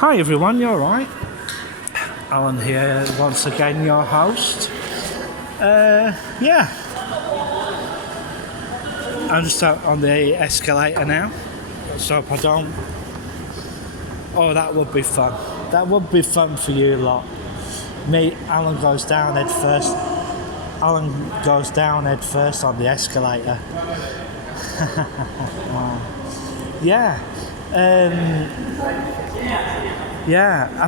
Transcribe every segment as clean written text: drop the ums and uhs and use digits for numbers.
Hi everyone, you alright? Alan here, once again your host. Yeah. I'm just out on the escalator now. Let's hope I don't. Oh, that would be fun. That would be fun for you lot. Me, Alan goes down head first. Alan goes down head first on the escalator. Yeah. Yeah, I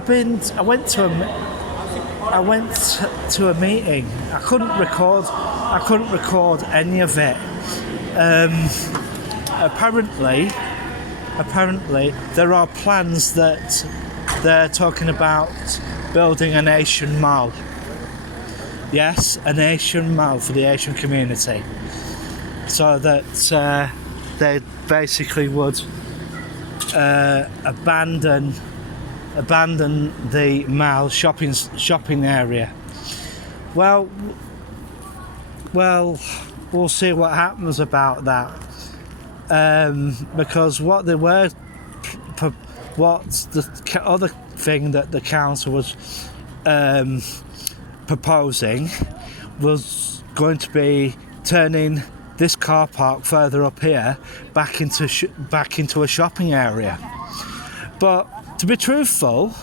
went to a meeting. I couldn't record any of it. Apparently there are plans that they're talking about building an Asian mall. Yes, an Asian mall for the Asian community. So that they basically would abandon the mall shopping area. Well, we'll see what happens about that. Because what the other thing that the council was proposing was going to be turning this car park further up here back into a shopping area. But to be truthful,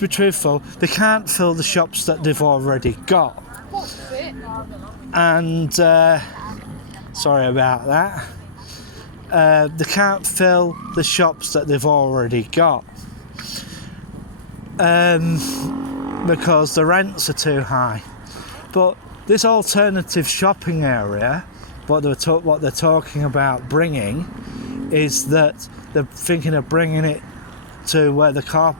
they can't fill the shops that they've already got. And sorry about that. They can't fill the shops that they've already got because the rents are too high. But this alternative shopping area, what they're talking about bringing, is that they're thinking of bringing it to where the car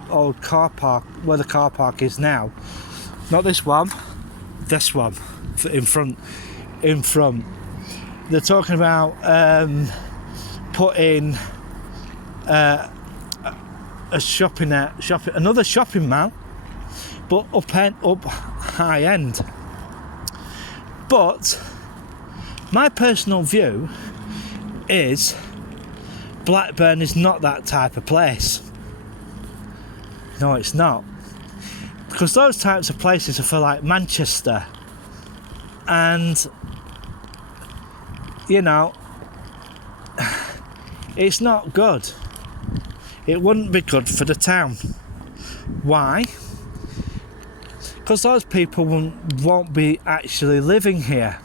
park is now. Not this one in front. They're talking about putting another shopping mall, but up high end. But my personal view is Blackburn is not that type of place. No, it's not. Because those types of places are for like Manchester. And, you know, it's not good. It wouldn't be good for the town. Why? Because those people won't be actually living here.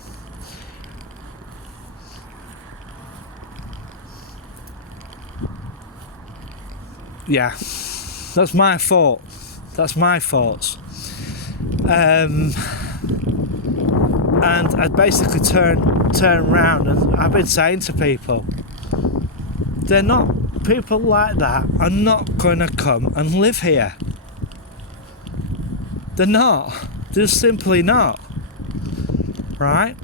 Yeah. That's my fault. That's my thoughts. And I basically turn around and I've been saying to people, people like that are not going to come and live here. They're not. They're simply not. Right?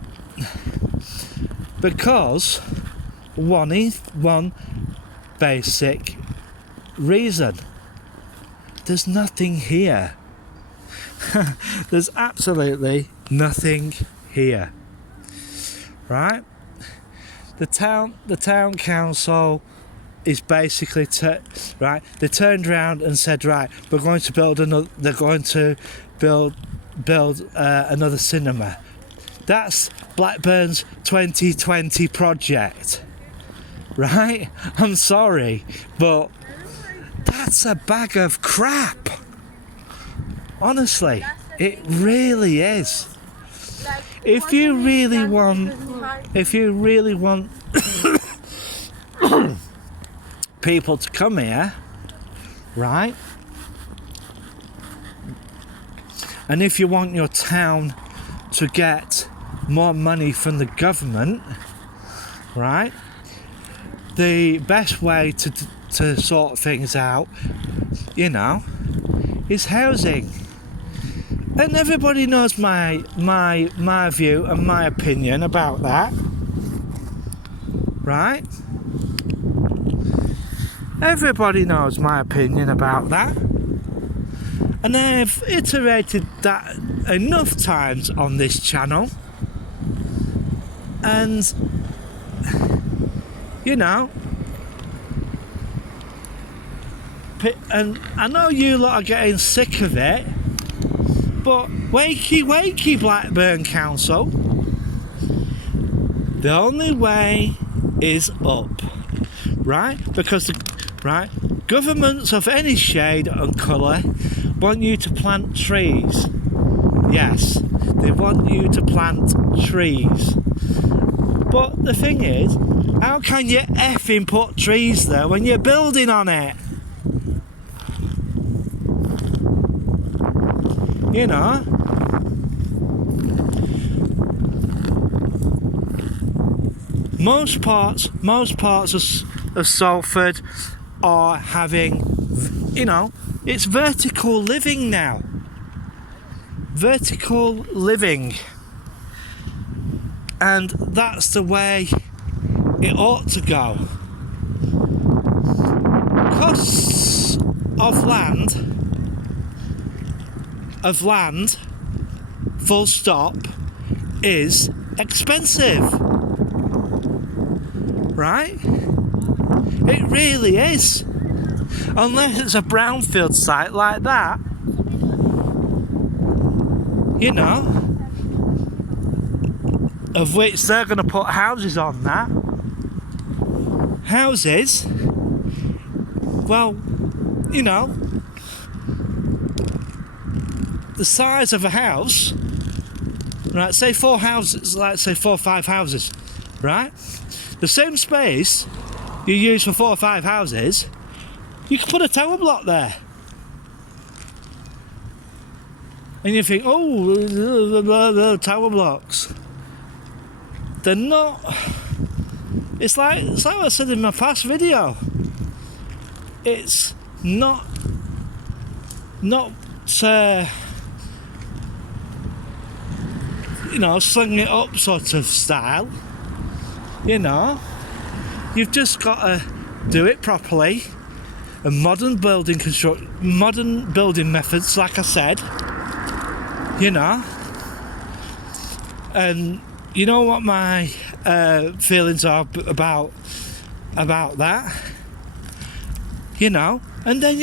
Because one basic reason. There's nothing here. There's absolutely nothing here. Right? The town council is basically right. They turned around and said, right, we're going to build another. They're going to build another cinema. That's Blackburn's 2020 project. Right? I'm sorry, but that's a bag of crap. Honestly, it really is. If you really want people to come here, right? And if you want your town to get more money from the government, right? The best way to sort things out, you know, is housing. And everybody knows my view and my opinion about that. Right? Everybody knows my opinion about that. And I've iterated that enough times on this channel. And, you know, and I know you lot are getting sick of it, but wakey Blackburn Council, the only way is up, right? Because governments of any shade and colour want you to plant trees. Yes, they want you to plant trees. But the thing is, how can you effing put trees there when you're building on it? You know? Most parts of Salford are having, you know, it's vertical living now. Vertical living. And that's the way it ought to go. Costs of land, full stop, is expensive. Right? It really is. Unless it's a brownfield site like that. You know, of which they're going to put houses on that. Houses, well, you know, the size of a house, right, say 4 houses, let's say 4 or 5 houses, right? The same space you use for 4 or 5 houses, you can put a tower block there. And you think, oh, the tower blocks. They're not. It's like what I said in my past video. It's not you know, sling it up sort of style. You know, you've just got to do it properly. And modern building methods, like I said. You know, and you know what my feelings are about that. You know, and then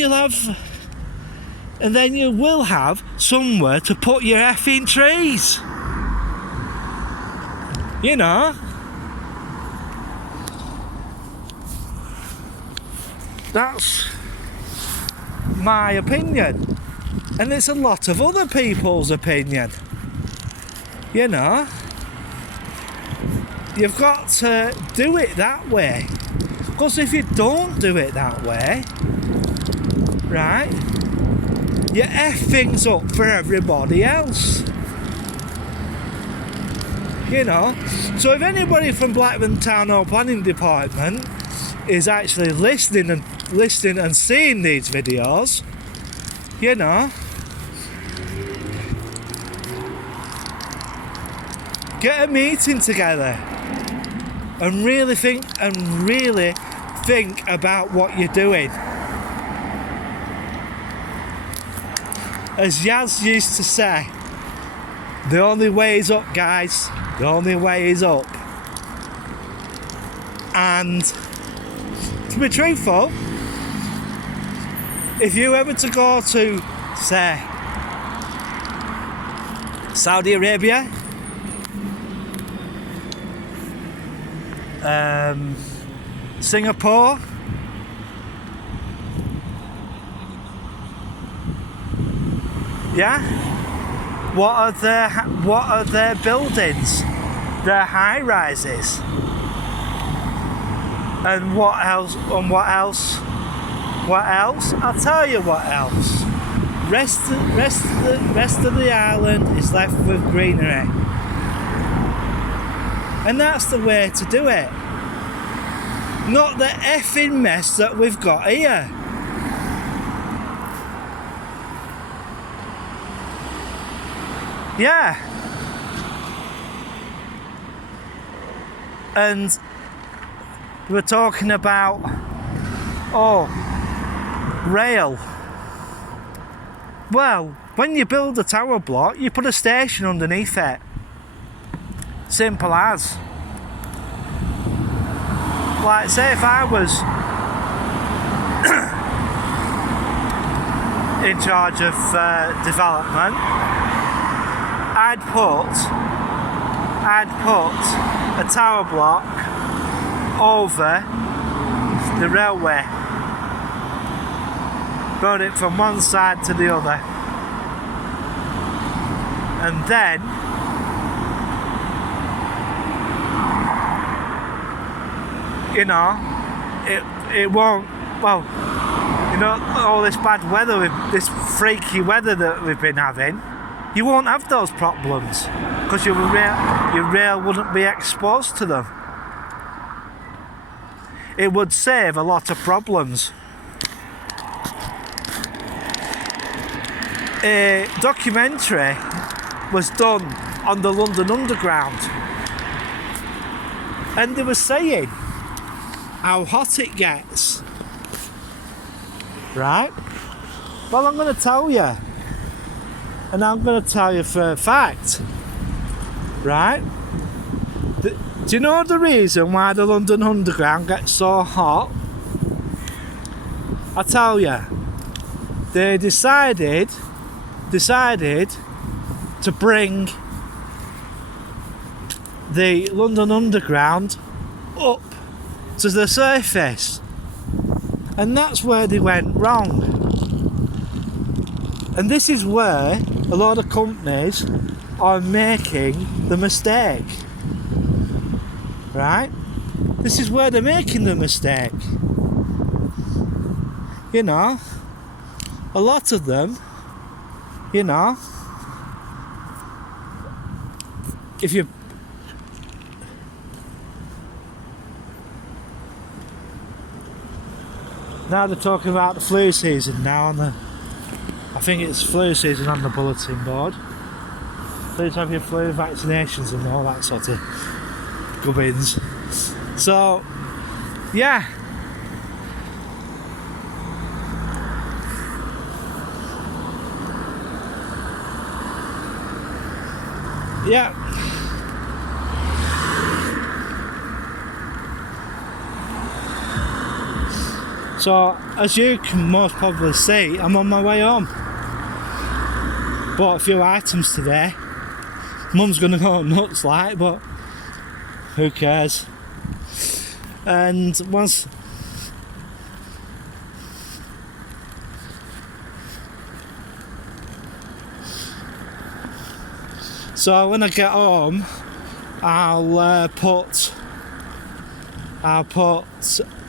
you will have somewhere to put your effing trees. You know, that's my opinion. And it's a lot of other people's opinion. You know, you've got to do it that way. Because if you don't do it that way, right, you F things up for everybody else. You know, so if anybody from Blackburn Town Hall Planning Department is actually listening and seeing these videos, you know, get a meeting together and really think about what you're doing. As Yaz used to say, the only way is up, guys. The only way is up. And to be truthful, if you ever to go to, say, Saudi Arabia, Singapore, yeah, what are their buildings, their high rises, and what else? I'll tell you what else. Rest of the island is left with greenery. And that's the way to do it. Not the effing mess that we've got here. Yeah. And we're talking about, rail. Well, when you build a tower block, you put a station underneath it. Simple as. Like, say if I was in charge of development, I'd put a tower block over the railway, build it from one side to the other, and then it won't, well, all this bad weather, this freaky weather that we've been having, you won't have those problems because your rail wouldn't be exposed to them. It would save a lot of problems. A documentary was done on the London Underground, and they were saying how hot it gets. Right? Well, I'm going to tell you, and I'm going to tell you for a fact. Right? Do you know the reason why the London Underground gets so hot? I tell you, they decided to bring the London Underground up to the surface, and that's where they went wrong. And this is where a lot of companies are making the mistake. Right? This is where they're making the mistake. A lot of them, if you now they're talking about the flu season now I think it's flu season on the bulletin board. Please have your flu vaccinations and all that sort of gubbins. So, yeah. Yeah. So, as you can most probably see, I'm on my way home. Bought a few items today. Mum's gonna go nuts like, but who cares? And once so when I get home, I'll put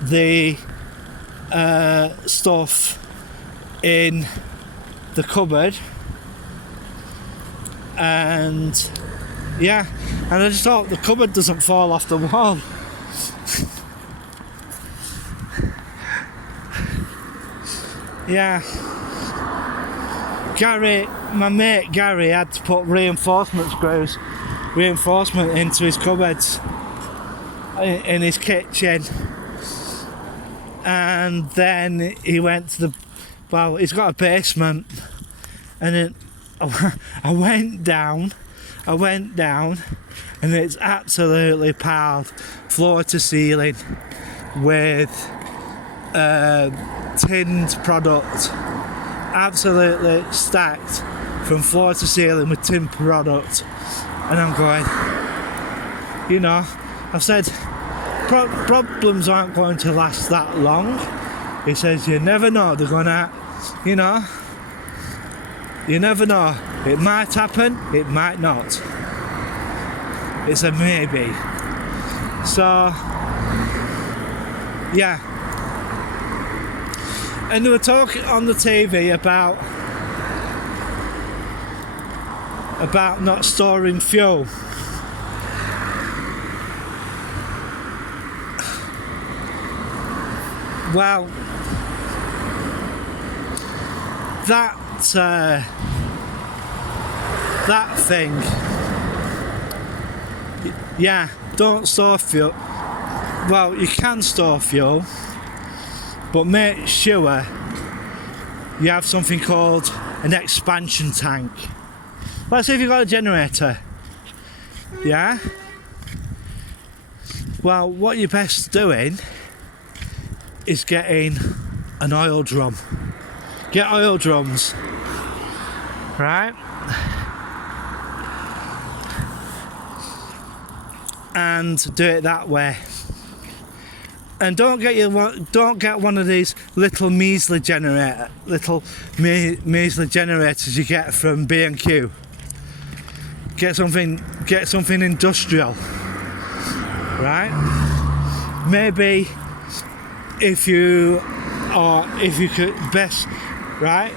the stuff in the cupboard, and yeah, and I just hope the cupboard doesn't fall off the wall. Yeah, my mate Gary had to put reinforcement into his cupboards in his kitchen, and then he went to he's got a basement, and then I went down, and it's absolutely piled floor to ceiling with tinned product, absolutely stacked from floor to ceiling with tinned product. And I'm going, I've said problems aren't going to last that long. He says, you never know, they're gonna, you never know, it might happen, it might not, it's a maybe. So yeah, and they were talking on the TV about not storing fuel. Well, that thing, yeah, don't store fuel. Well, you can store fuel, but make sure you have something called an expansion tank. Let's say if you've got a generator, yeah? Well, what you're best doing is getting an oil drum. get oil drums, right? And do it that way. And don't get one of these little measly generators you get from B&Q. Get something industrial, right? Maybe if you could best, right?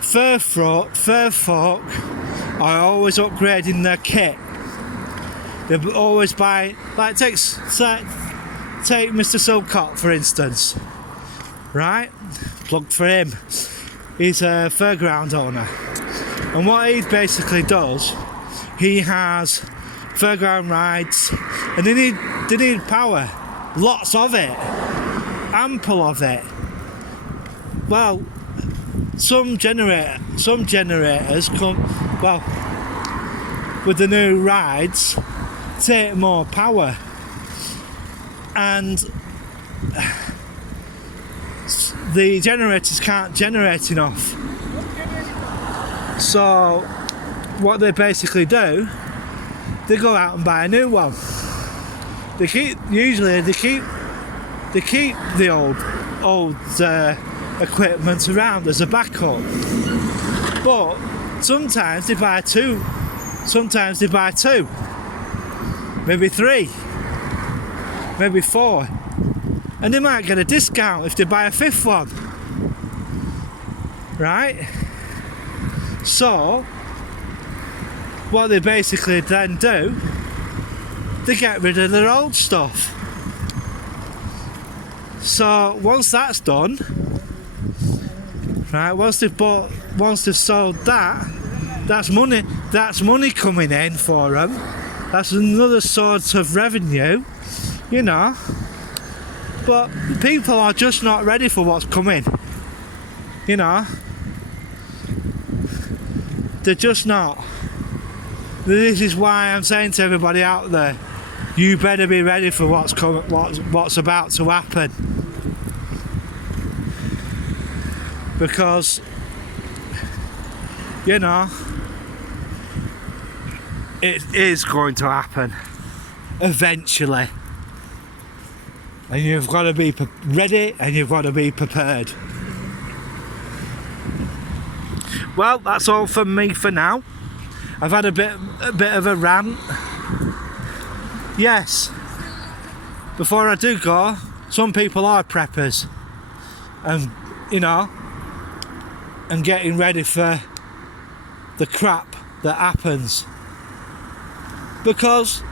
Fur folk are always upgrading their kit. They always buy, like take Mr. Silcott for instance, right? Plug for him. He's a fairground owner, and what he basically does, he has fairground rides, and they need power, lots of it, ample of it. Well, some generators come, well, with the new rides, take more power, and the generators can't generate enough. So what they basically do, they go out and buy a new one. They keep the old equipment around as a backup, but sometimes they buy two, maybe 3, maybe 4, and they might get a discount if they buy a 5th one, right? So what they basically then do, they get rid of their old stuff. So once that's done, right, once they've sold that, that's money coming in for them. That's another source of revenue, you know. But people are just not ready for what's coming, you know. They're just not. This is why I'm saying to everybody out there, you better be ready for what's coming, what's about to happen, because, you know, it is going to happen eventually, and you've got to be ready and you've got to be prepared. Well, that's all from me for now. I've had a bit of a rant. Yes, before I do go, some people are preppers, and you know, and getting ready for the crap that happens. Because,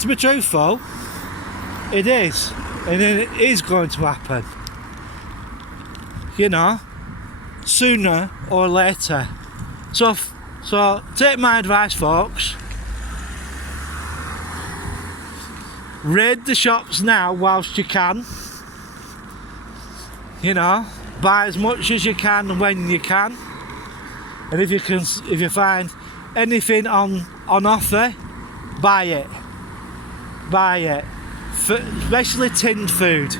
to be truthful, it is, and it is going to happen. You know, sooner or later. So take my advice, folks. Raid the shops now whilst you can. You know, buy as much as you can when you can. And if you find anything on offer, buy it. Especially tinned food.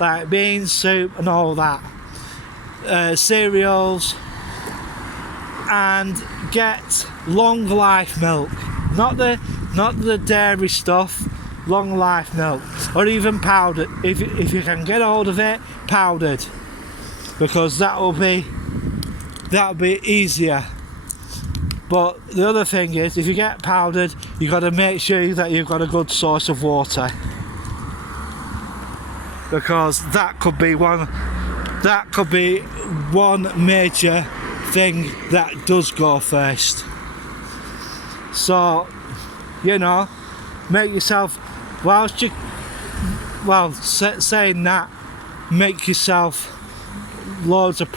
Like beans, soup and all that. Cereals. And get long life milk. Not the dairy stuff. Long life milk. Or even powdered. If you can get hold of it, powdered. Because that'll be easier. But the other thing is, if you get powdered, you've got to make sure that you've got a good source of water, because that could be one major thing that does go first. So, you know, make yourself, saying that, make yourself loads of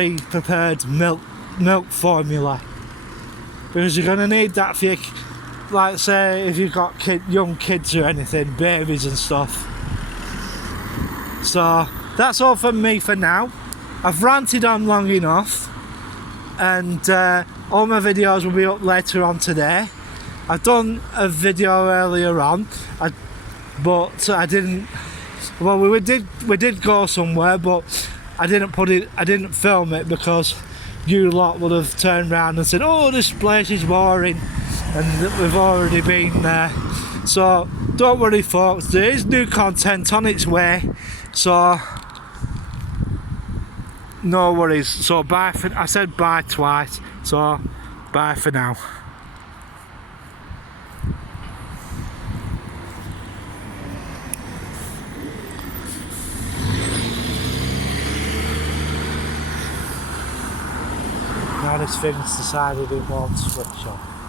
pre-prepared milk formula, because you're going to need that for your, like say if you've got young kids or anything, babies and stuff. So that's all from me for now. I've ranted on long enough, and all my videos will be up later on today. I've done a video earlier on, but I didn't Well, we did go somewhere, but I didn't film it because you lot would have turned around and said, "Oh, this place is boring," and we've already been there. So don't worry, folks. There is new content on its way. So no worries. So bye for. I said bye twice. So bye for now. Now this thing's decided it won't switch on.